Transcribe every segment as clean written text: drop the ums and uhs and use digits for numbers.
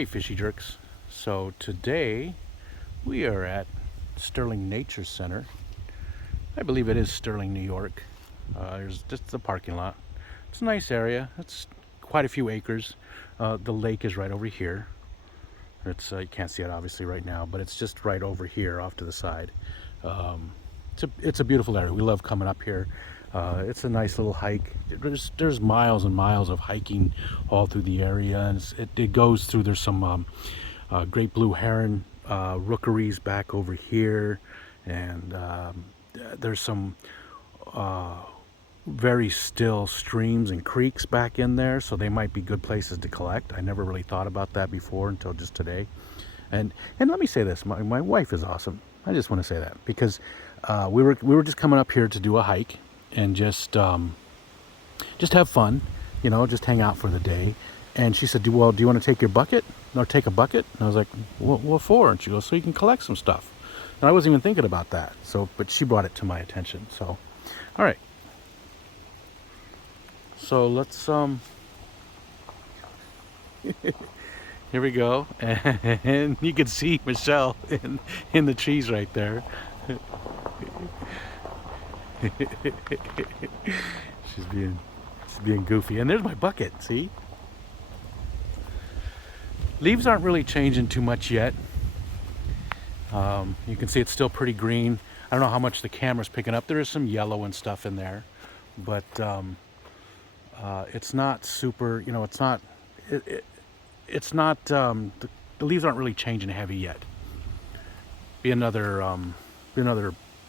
Hey fishy jerks. So today we are at Sterling Nature Center. I believe it is Sterling, New York. There's just the parking lot. It's a nice area. It's quite a few acres. The lake is right over here. It's you can't see it obviously right now, but it's just right over here off to the side. It's a beautiful area. We love coming up here. It's a nice little hike. There's miles and miles of hiking all through the area, and it goes through. There's some great blue heron rookeries back over here, and there's some very still streams and creeks back in there, so they might be good places to collect. I never really thought about that before until just today. And let me say this: my wife is awesome. I just want to say that because we were just coming up here to do a hike and just have fun, just hang out for the day. And she said, "Well, do you want to take your bucket or take a bucket?" And I was like, "What for?" And she goes, "So you can collect some stuff." And I wasn't even thinking about that. But she brought it to my attention. So, all right. So let's here we go, and you can see Michelle in the trees right there. she's being goofy, and there's my bucket. See, leaves aren't really changing too much yet. You can see it's still pretty green. I don't know how much the camera's picking up. There is some yellow and stuff in there, but it's not super. It's not. The leaves aren't really changing heavy yet. Be another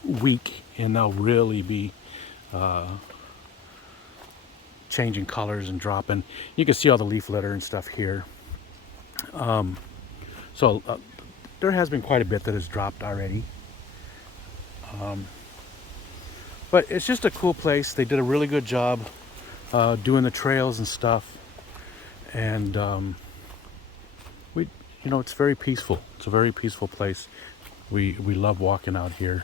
week, and they'll really be changing colors and dropping. You can see all the leaf litter and stuff here. So there has been quite a bit that has dropped already. But it's just a cool place. They did a really good job doing the trails and stuff, and it's very peaceful. It's a very peaceful place. We love walking out here.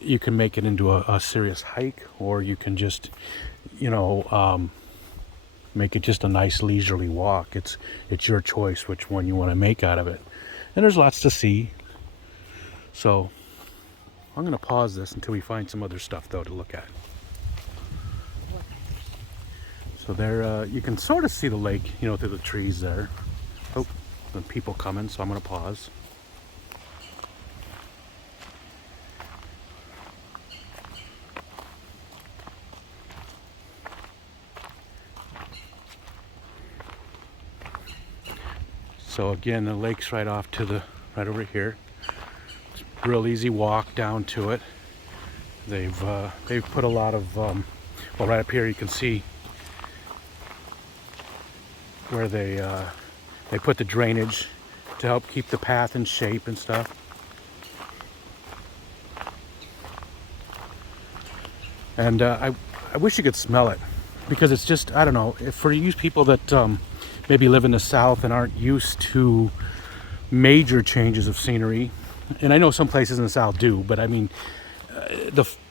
You can make it into a serious hike, or you can just make it just a nice leisurely walk. It's your choice which one you want to make out of it. And there's lots to see. So I'm going to pause this until we find some other stuff though to look at. So there, you can sort of see the lake, through the trees there. Oh, the people coming, so I'm going to pause. So again, the lake's right off to right over here. It's a real easy walk down to it. They've put a lot of well, right up here you can see where they put the drainage to help keep the path in shape and stuff. And I wish you could smell it, because it's just, I don't know, for you people that maybe live in the South and aren't used to major changes of scenery, and I know some places in the South do, but I mean,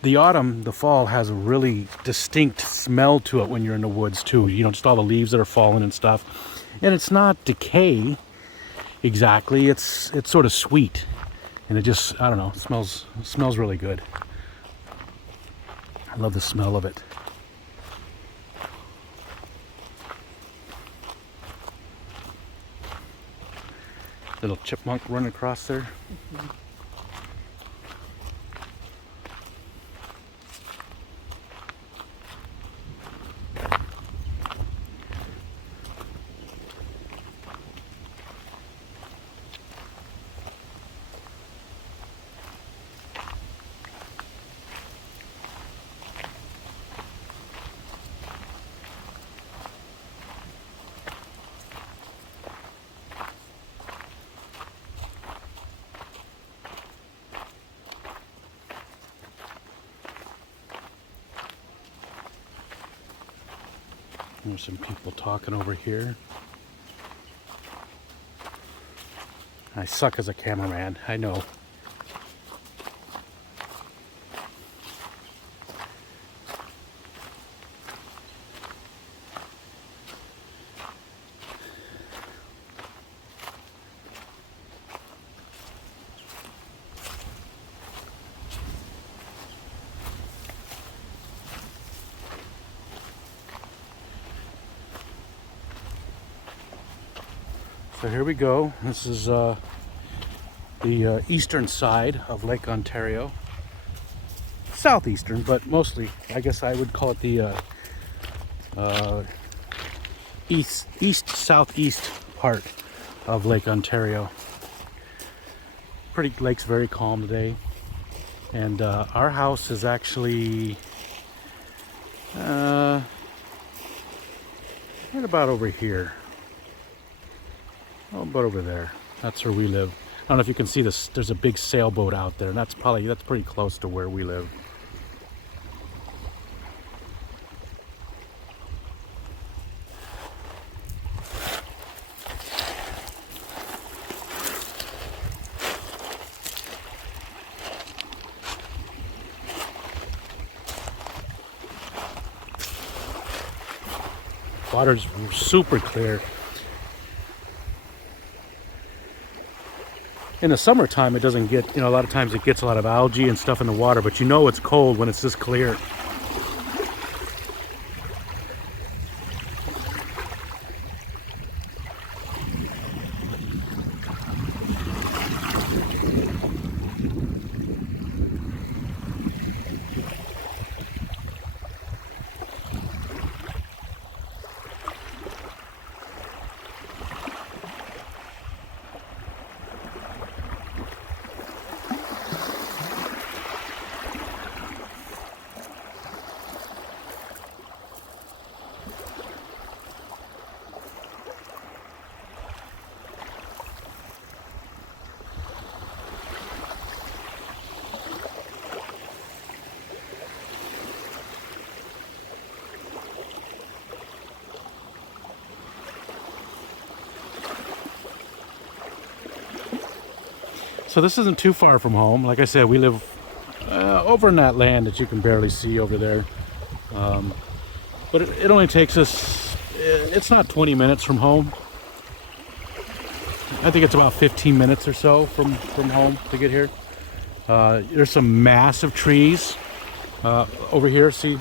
the autumn, the fall has a really distinct smell to it when you're in the woods too. Just all the leaves that are falling and stuff, and it's not decay exactly. It's sort of sweet, and it just, I don't know, it smells really good. I love the smell of it. Little chipmunk running across there. Mm-hmm. There's some people talking over here. I suck as a cameraman, I know. So here we go. This is the eastern side of Lake Ontario. Southeastern, but mostly, I guess I would call it the east-southeast part of Lake Ontario. Lake's very calm today. And our house is actually right about over here. Oh, about over there. That's where we live. I don't know if you can see this. There's a big sailboat out there, and that's pretty close to where we live. Water's super clear. In the summertime, it doesn't get, a lot of times it gets a lot of algae and stuff in the water, but it's cold when it's this clear. So this isn't too far from home. Like I said, we live over in that land that you can barely see over there. But it only takes us, it's not 20 minutes from home. I think it's about 15 minutes or so from home to get here. There's some massive trees over here. See,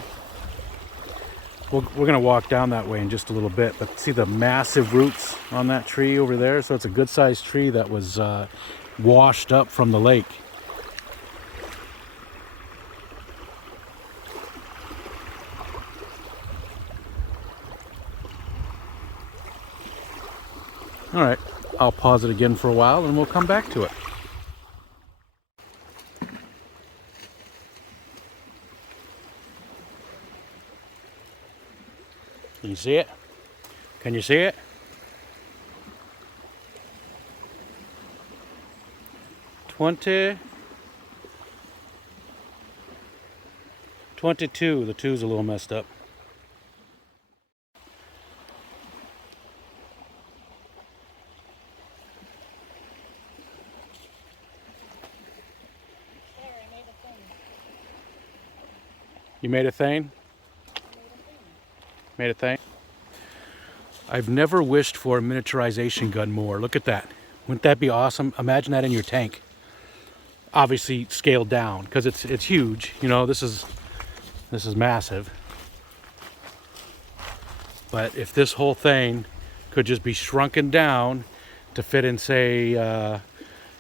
we're going to walk down that way in just a little bit, but see the massive roots on that tree over there? So it's a good sized tree that was washed up from the lake. All right, I'll pause it again for a while and we'll come back to it. Can you see it? Can you see it? $20, $22. The 2's a little messed up. You made a thing? Made a thing? I've never wished for a miniaturization gun more. Look at that. Wouldn't that be awesome? Imagine that in your tank. Obviously scaled down because it's huge. This is massive. But if this whole thing could just be shrunken down to fit in, say,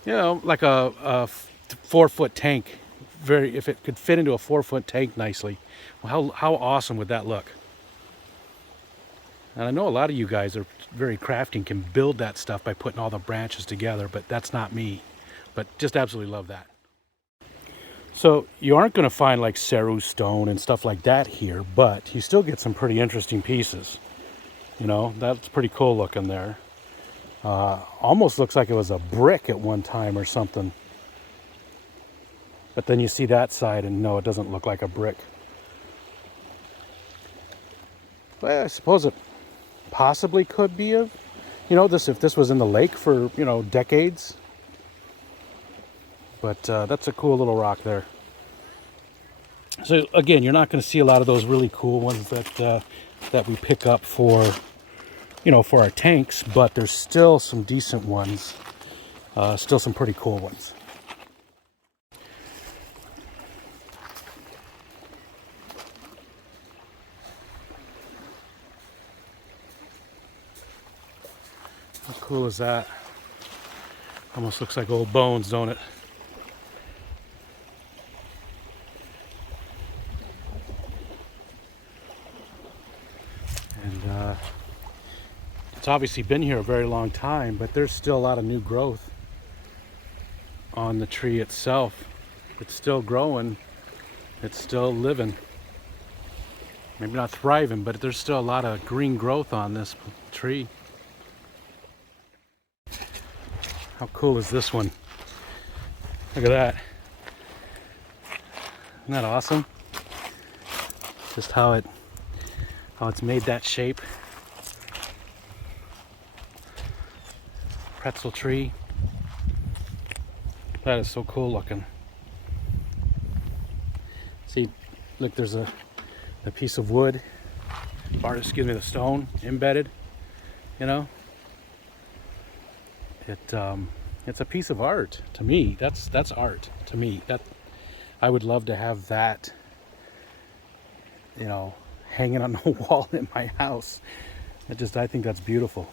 like a 4-foot tank. If it could fit into a 4-foot tank nicely, well, how awesome would that look? And I know a lot of you guys are very crafty and can build that stuff by putting all the branches together, but that's not me. But just absolutely love that. So you aren't going to find like Ceru stone and stuff like that here, but you still get some pretty interesting pieces. That's pretty cool looking there. Almost looks like it was a brick at one time or something. But then you see that side and no, it doesn't look like a brick. Well, I suppose it possibly could be if this was in the lake for, decades. But that's a cool little rock there. So again, you're not going to see a lot of those really cool ones that we pick up for, for our tanks, but there's still some decent ones, still some pretty cool ones. cool is that? Almost looks like old bones, don't it? And it's obviously been here a very long time, but there's still a lot of new growth on the tree itself. It's still growing, it's still living. Maybe not thriving, but there's still a lot of green growth on this tree. How cool is this one? Look at that. Isn't that awesome? Just how it's made that shape. Pretzel tree. That is so cool looking. See, look, there's a piece of wood, or excuse me, the stone embedded, you know. It's a piece of art to me. That's art to me. That I would love to have that, you know, hanging on the wall in my house. I think that's beautiful.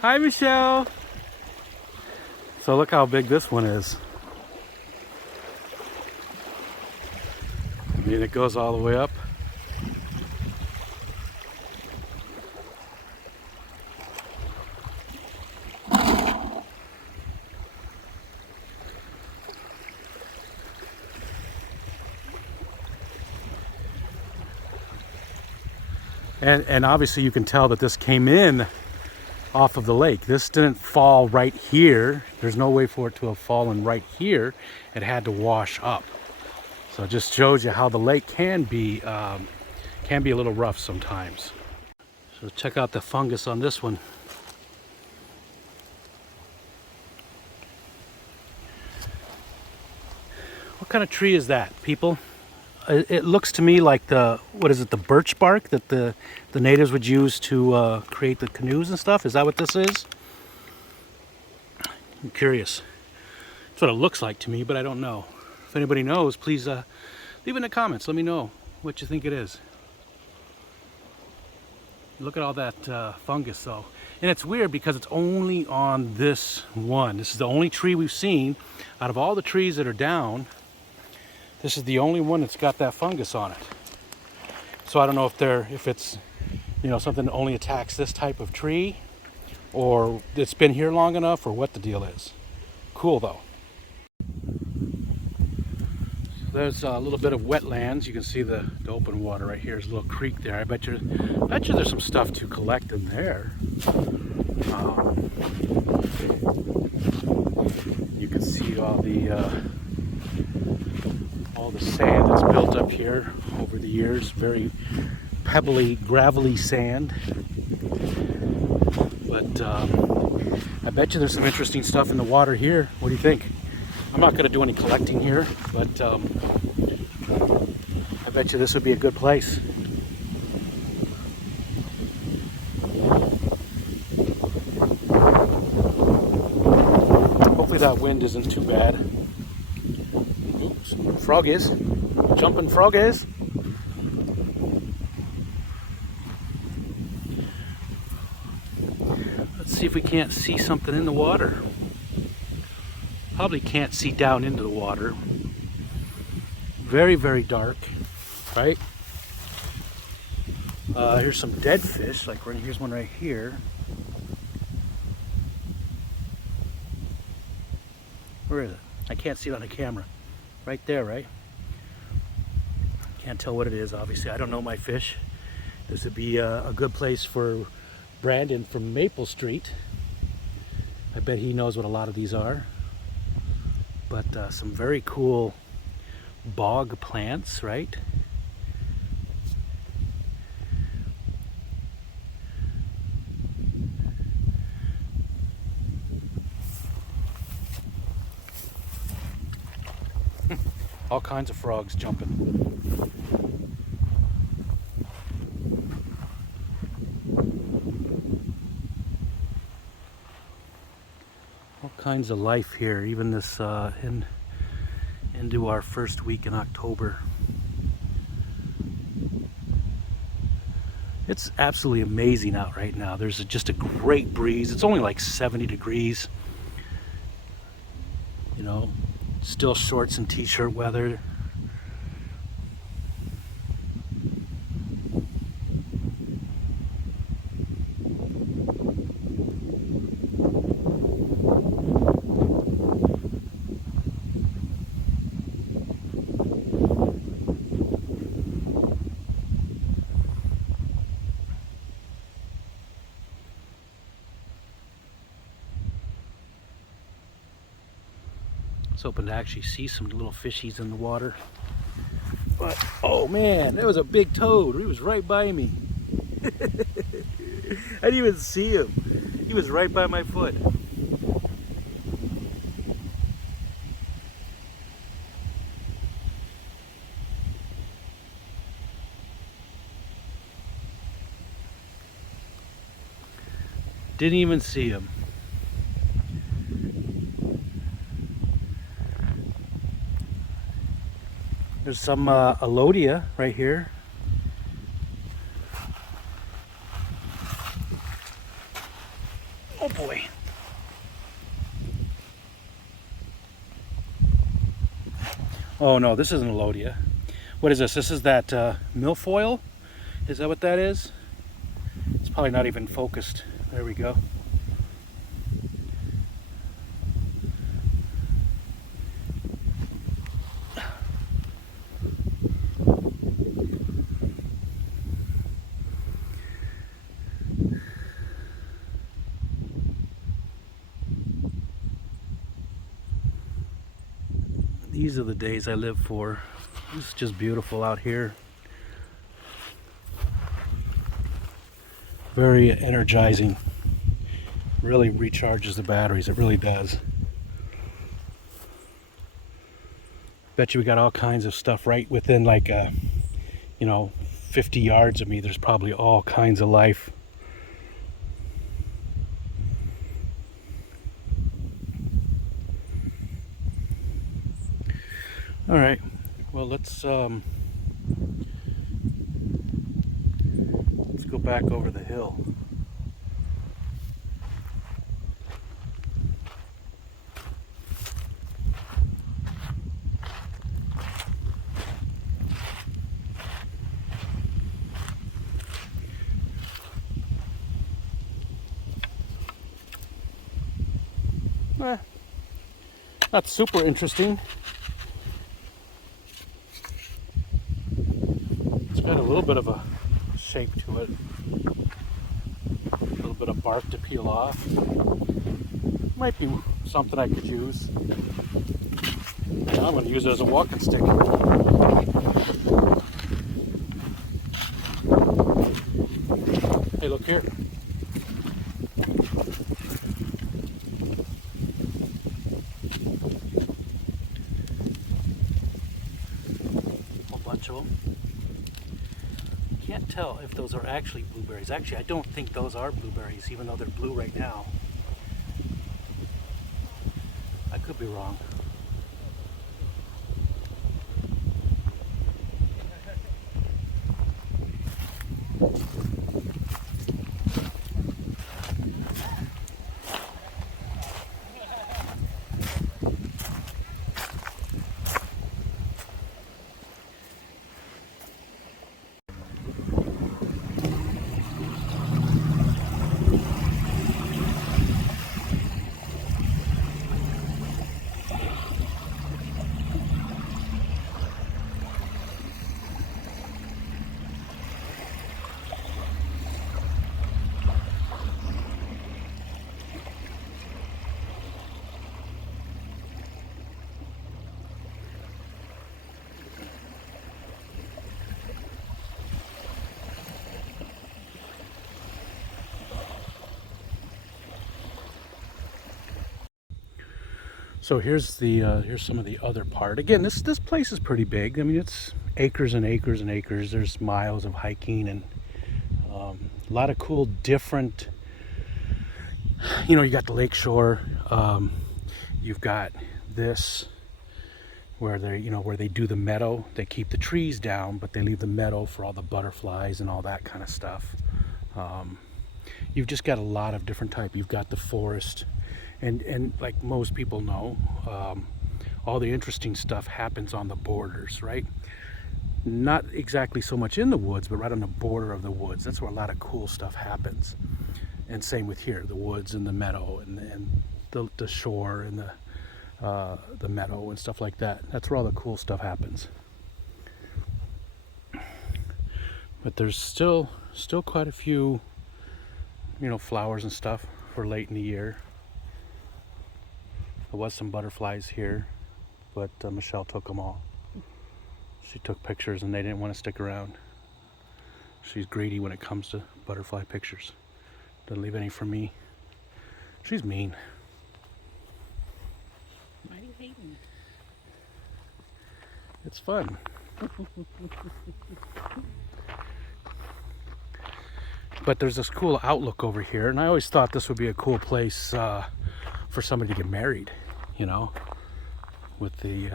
Hi, Michelle. So look how big this one is. I mean, it goes all the way up. And obviously you can tell that this came in off of the lake. This didn't fall right here. There's no way for it to have fallen right here. It had to wash up. So it just shows you how the lake can be a little rough sometimes. So check out the fungus on this one. What kind of tree is that, people? It looks to me like the birch bark that the natives would use to create the canoes and stuff. Is that what this is? I'm curious. That's what it looks like to me, but I don't know. If anybody knows, please leave in the comments. Let me know what you think it is. Look at all that fungus though. And it's weird because it's only on this one. This is the only tree we've seen out of all the trees that are down. This is the only one that's got that fungus on it. So I don't know if it's, you know, something that only attacks this type of tree, or it's been here long enough, or what the deal is. Cool though. So there's a little bit of wetlands. You can see the open water right here. There's a little creek there. I bet you there's some stuff to collect in there. You can see all the sand that's built up here over the years. Very pebbly, gravelly sand. But I bet you there's some interesting stuff in the water here. What do you think? I'm not going to do any collecting here, but I bet you this would be a good place. Hopefully that wind isn't too bad. Oops, frog is. Jumping frog is. Let's see if we can't see something in the water. Probably can't see down into the water. Very, very dark, right? Here's some dead fish, like here's one right here. Where is it? I can't see it on the camera. Right there, right? Can't tell what it is, obviously. I don't know my fish. This would be a good place for Brandon from Maple Street. I bet he knows what a lot of these are. But some very cool bog plants, right? All kinds of frogs jumping. All kinds of life here, even this into our first week in October. It's absolutely amazing out right now. There's just a great breeze. It's only like 70 degrees. You know, still shorts and t-shirt weather. I was hoping to actually see some little fishies in the water. But, oh man, that was a big toad. He was right by me. I didn't even see him. He was right by my foot. Didn't even see him. There's some Alodia right here. Oh boy. Oh no, this isn't Alodia. What is this? This is that milfoil? Is that what that is? It's probably not even focused. There we go. These are the days I live for. It's just beautiful out here. Very energizing. Really recharges the batteries. It really does. Bet you we got all kinds of stuff right within like 50 yards of me. There's probably all kinds of life. All right, well, let's go back over the hill. Not super interesting. It's got a little bit of a shape to it. A little bit of bark to peel off. Might be something I could use. I'm going to use it as a walking stick. Hey, look here. Of them. Can't tell if those are actually blueberries. Actually, I don't think those are blueberries, even though they're blue right now. I could be wrong. So here's some of the other part. Again, this place is pretty big. I mean, it's acres and acres and acres. There's miles of hiking and a lot of cool different. You got the lakeshore. You've got this. where they do the meadow. They keep the trees down, but they leave the meadow for all the butterflies and all that kind of stuff. You've just got a lot of different type. You've got the forest, and like most people know, all the interesting stuff happens on the borders, right? Not exactly so much in the woods, but right on the border of the woods. That's where a lot of cool stuff happens. And same with here, the woods and the meadow and the shore and the meadow and stuff like that. That's where all the cool stuff happens. But there's still quite a few, flowers and stuff for late in the year. There was some butterflies here, but Michelle took them all. She took pictures and they didn't want to stick around. She's greedy when it comes to butterfly pictures. Doesn't leave any for me. She's mean. Why are you hating? It's fun. But there's this cool outlook over here, and I always thought this would be a cool place for somebody to get married, with the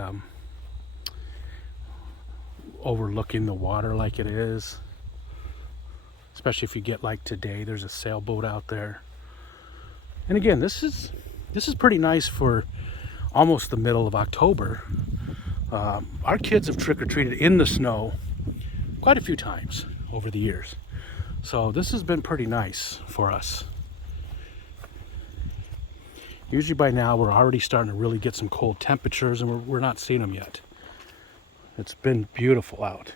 overlooking the water like it is. Especially if you get like today, there's a sailboat out there. And again, this is pretty nice for almost the middle of October. Our kids have trick-or-treated in the snow quite a few times over the years. So this has been pretty nice for us. Usually by now we're already starting to really get some cold temperatures, and we're not seeing them yet. It's been beautiful out.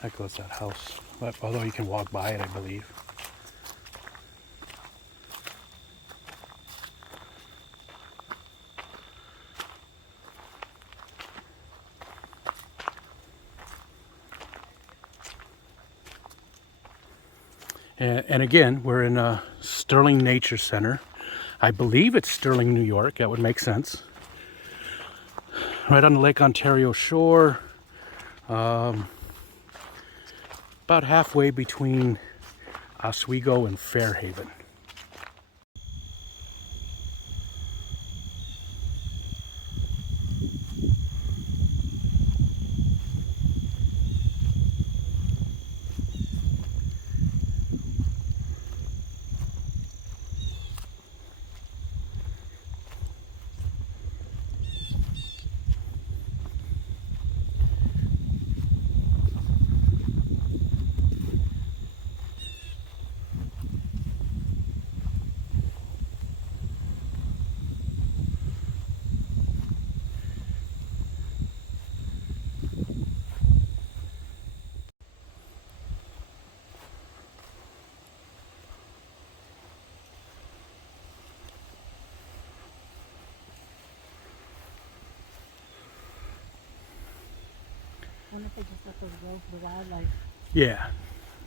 That goes that house. But although you can walk by it, I believe. And again, we're in Sterling Nature Center. I believe it's Sterling, New York. That would make sense. Right on the Lake Ontario shore. About halfway between Oswego and Fairhaven. I wonder if they just let those go for the wildlife. Yeah.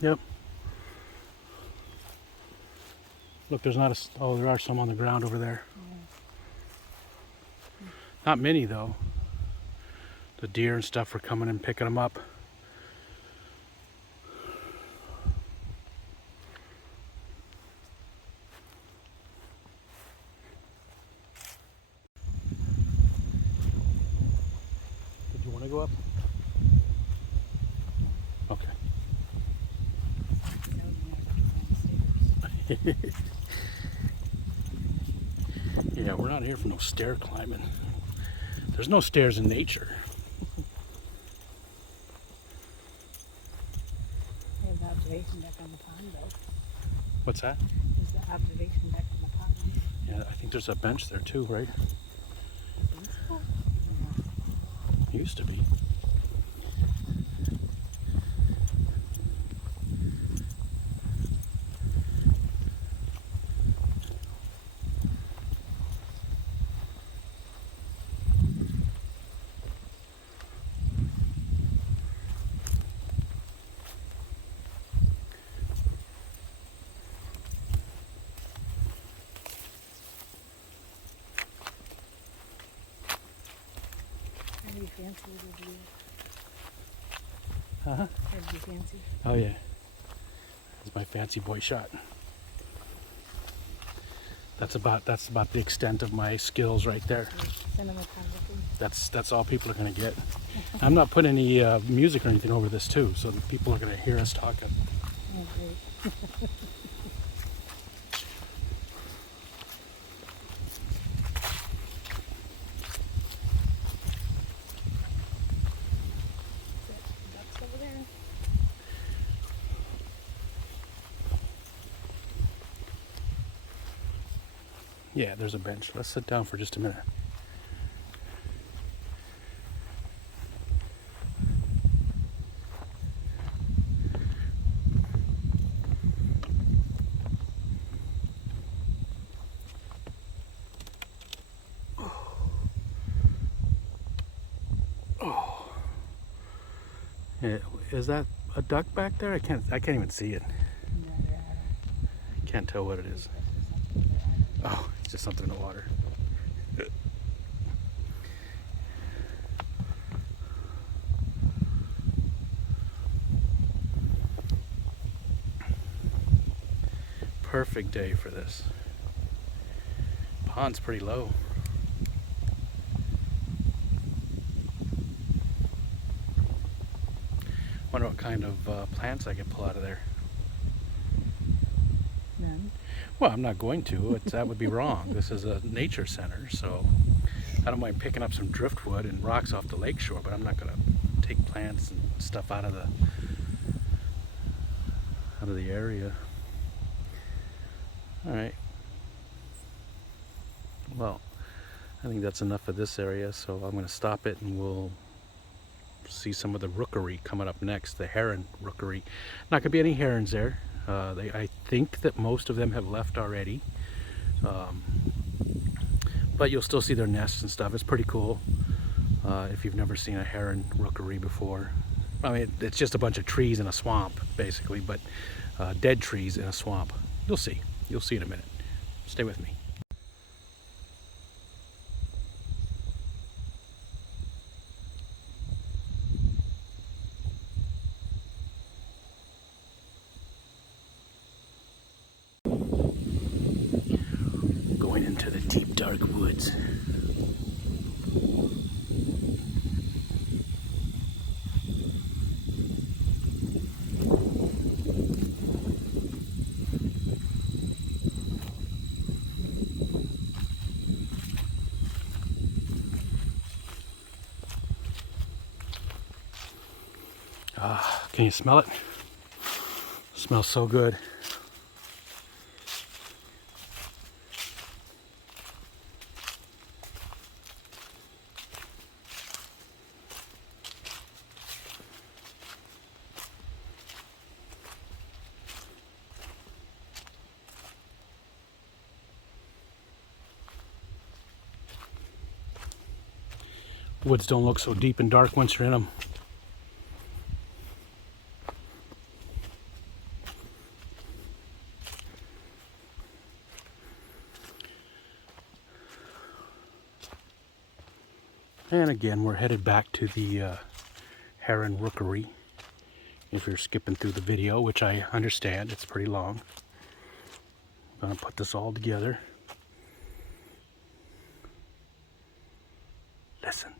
Yep. Look, there's not a... Oh, there are some on the ground over there. Yeah. Not many, though. The deer and stuff are coming and picking them up. Did you want to go up? Okay. Yeah, we're not here for no stair climbing. There's no stairs in nature. There's observation deck on the pond, though. What's that? There's the observation deck from the cotton. Yeah, I think there's a bench there too, right? I think so. Yeah. Used to be. That'd be fancy over here. Uh-huh. That'd be fancy. Oh yeah. That's my fancy boy shot. That's about the extent of my skills right there. Cinematography. That's all people are gonna get. I'm not putting any music or anything over this too, so the people are gonna hear us talking. Oh, great. Ducks over there. Yeah, there's a bench. Let's sit down for just a minute. Oh. Yeah, is that a duck back there? I can't even see it. No, yeah, Can't tell what it is. that's just something there. Oh, it's just something in the water. Perfect day for this. Pond's pretty low. Wonder what kind of plants I can pull out of there. None. Well, I'm not going to. That would be wrong. This is a nature center, so I don't mind picking up some driftwood and rocks off the lake shore, but I'm not going to take plants and stuff out of the area. All right. Well, I think that's enough of this area, so I'm going to stop it and we'll see some of the rookery coming up next, the heron rookery. Not going to be any herons there. I think that most of them have left already. But you'll still see their nests and stuff. It's pretty cool if you've never seen a heron rookery before. I mean, it's just a bunch of trees in a swamp, basically, but dead trees in a swamp. You'll see. You'll see in a minute. Stay with me. Going into the deep, dark woods. Can you smell it? Smells so good. Woods don't look so deep and dark once you're in them. And again, we're headed back to the heron rookery. If you're skipping through the video, which I understand, it's pretty long. I'm gonna put this all together. Listen.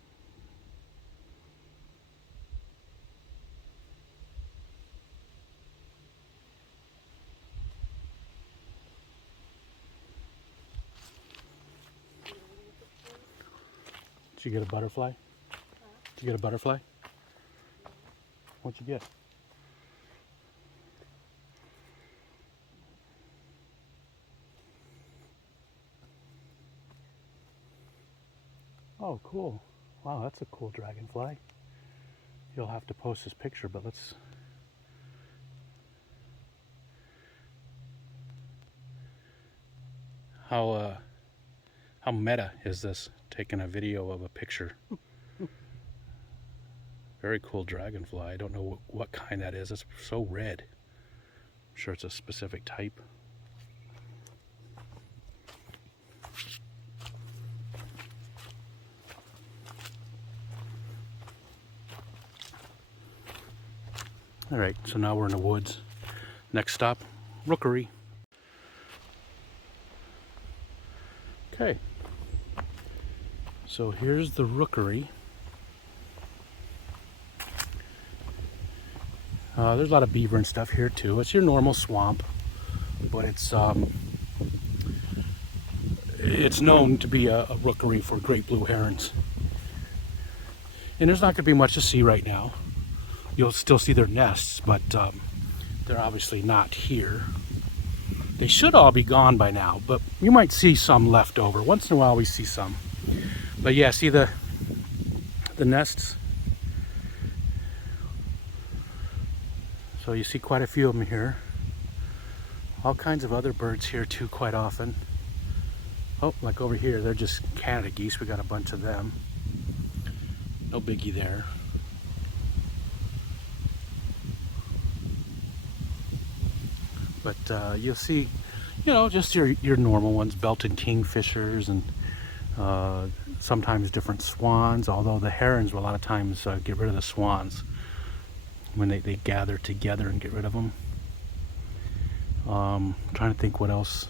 Did you get a butterfly? Did you get a butterfly? What'd you get? Oh, cool. Wow, that's a cool dragonfly. You'll have to post this picture, but let's... How meta is this? Taking a video of a picture. Very cool dragonfly. I don't know what kind that is. It's so red. I'm sure it's a specific type. All right, so now we're in the woods. Next stop, Rookery. Okay, so here's the Rookery. There's a lot of beaver and stuff here too. It's your normal swamp, but it's known to be a rookery for great blue herons. And there's not going to be much to see right now. You'll still see their nests, but they're obviously not here. They should all be gone by now, but you might see some left over. Once in a while we see some. But yeah, see the nests? So you see quite a few of them here. All kinds of other birds here too quite often. Oh, like over here, they're just Canada geese. We got a bunch of them. No biggie there. But you'll see, you know, just your normal ones, belted kingfishers and sometimes different swans, although the herons will a lot of times get rid of the swans when they gather together and get rid of them. Trying to think what else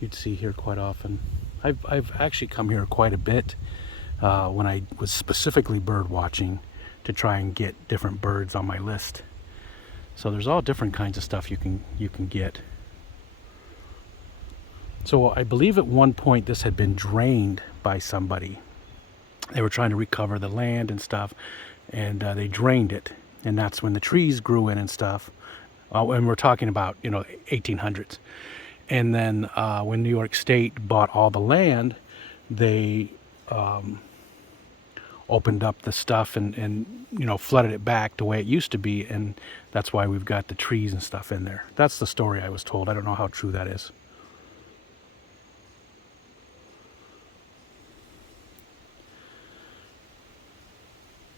you'd see here quite often. I've actually come here quite a bit when I was specifically bird watching to try and get different birds on my list. So there's all different kinds of stuff you can get. So I believe at one point this had been drained by somebody. They were trying to recover the land and stuff, and they drained it, and that's when the trees grew in and stuff. And we're talking about, you know, 1800s. And then when New York State bought all the land, they opened up the stuff and you know, flooded it back the way it used to be, and that's why we've got the trees and stuff in there. That's the story I was told. I don't know how true that is.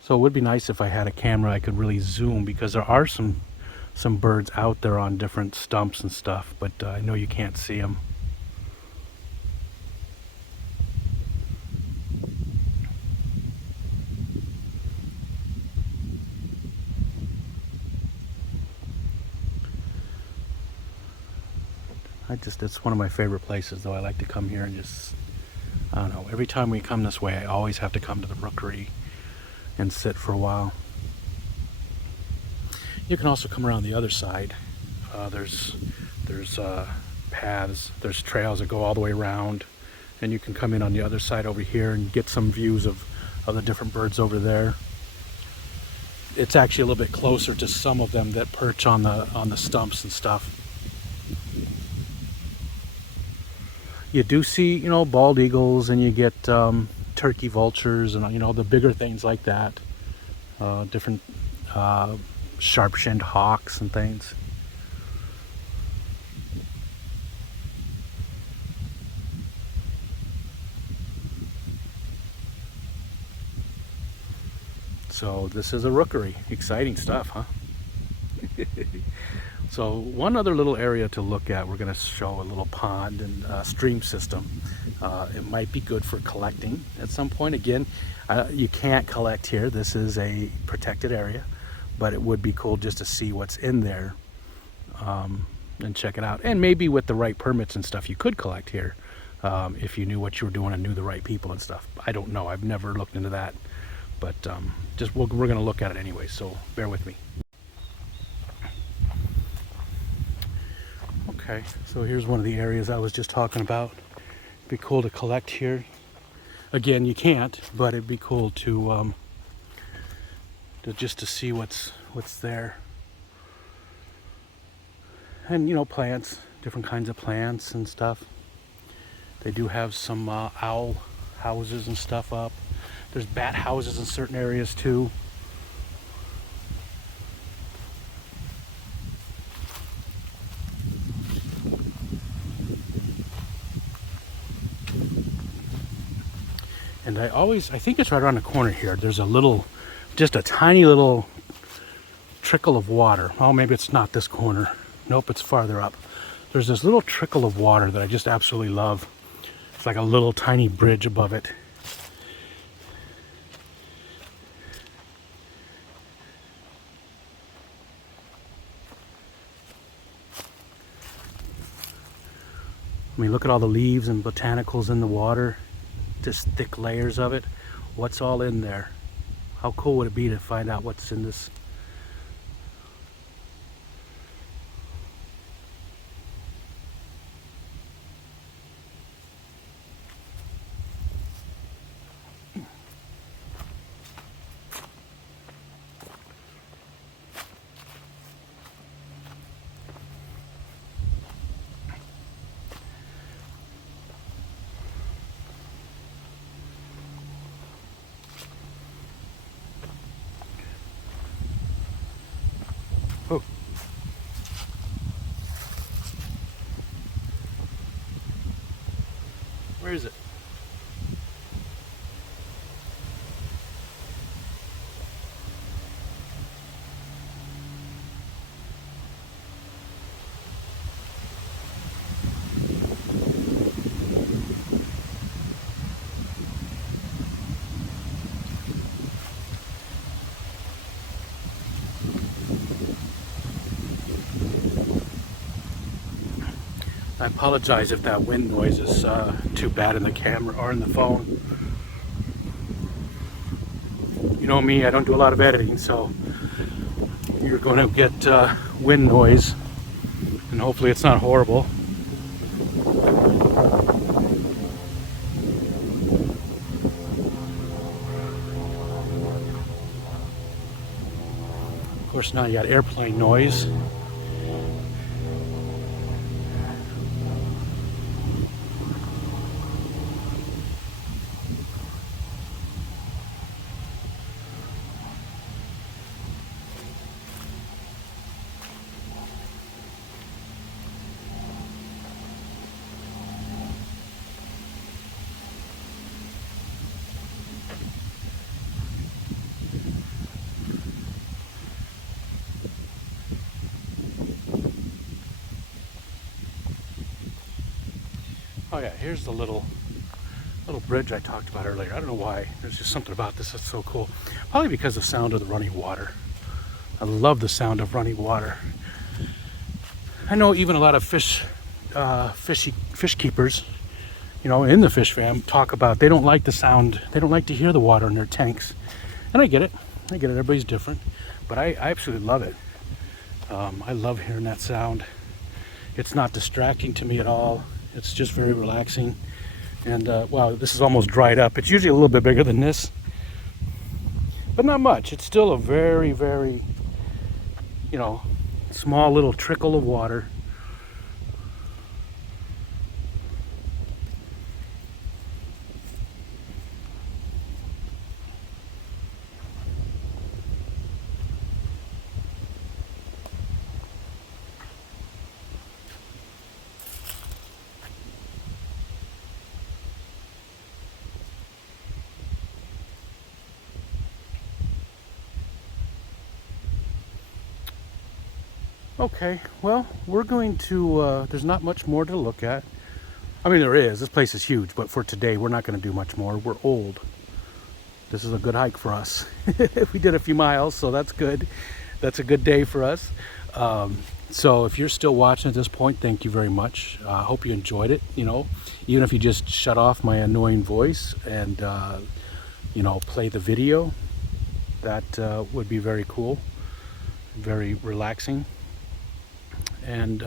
So it would be nice if I had a camera I could really zoom, because there are some birds out there on different stumps and stuff, but I know you can't see them. It's one of my favorite places, though. I like to come here and just, I don't know, every time we come this way I always have to come to the Rookery and sit for a while. You can also come around the other side. There's paths, there's trails that go all the way around, and you can come in on the other side over here and get some views of the different birds over there. It's actually a little bit closer to some of them that perch on the stumps and stuff. You do see, you know, bald eagles, and you get turkey vultures, and you know, the bigger things like that. Different sharp-shinned hawks and things. So this is a rookery. Exciting stuff, huh? So one other little area to look at, we're going to show a little pond and stream system. It might be good for collecting at some point. Again, you can't collect here. This is a protected area, but it would be cool just to see what's in there and check it out. And maybe with the right permits and stuff, you could collect here if you knew what you were doing and knew the right people and stuff. I don't know. I've never looked into that, but we're going to look at it anyway, so bear with me. Okay, so here's one of the areas I was just talking about. It'd be cool to collect here. Again, you can't, but it'd be cool to just to see what's there. And you know, plants, different kinds of plants and stuff. They do have some owl houses and stuff up. There's bat houses in certain areas too. And I think it's right around the corner here. There's a little, just a tiny little trickle of water. Oh, maybe it's not this corner. Nope, it's farther up. There's this little trickle of water that I just absolutely love. It's like a little tiny bridge above it. I mean, look at all the leaves and botanicals in the water. Just thick layers of it. What's all in there? How cool would it be to find out what's in this? Oh. Where is it? I apologize if that wind noise is too bad in the camera or in the phone. You know me, I don't do a lot of editing, so you're going to get wind noise, and hopefully it's not horrible. Of course, now you got airplane noise. Oh yeah, here's the little bridge I talked about earlier. I don't know why. There's just something about this that's so cool. Probably because of the sound of the running water. I love the sound of running water. I know even a lot of fish keepers, you know, in the fish fam, talk about they don't like the sound. They don't like to hear the water in their tanks. And I get it. I get it. Everybody's different. But I absolutely love it. I love hearing that sound. It's not distracting to me at all. It's just very relaxing. And wow, this is almost dried up. It's usually a little bit bigger than this, but not much. It's still a very, very, you know, small little trickle of water. Okay, well, we're going to, there's not much more to look at. I mean, there is. This place is huge, but for today, we're not going to do much more. We're old. This is a good hike for us. We did a few miles, so that's good. That's a good day for us. So if you're still watching at this point, thank you very much. I hope you enjoyed it, you know, even if you just shut off my annoying voice and, you know, play the video. That would be very cool, very relaxing. And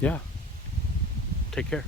yeah, take care.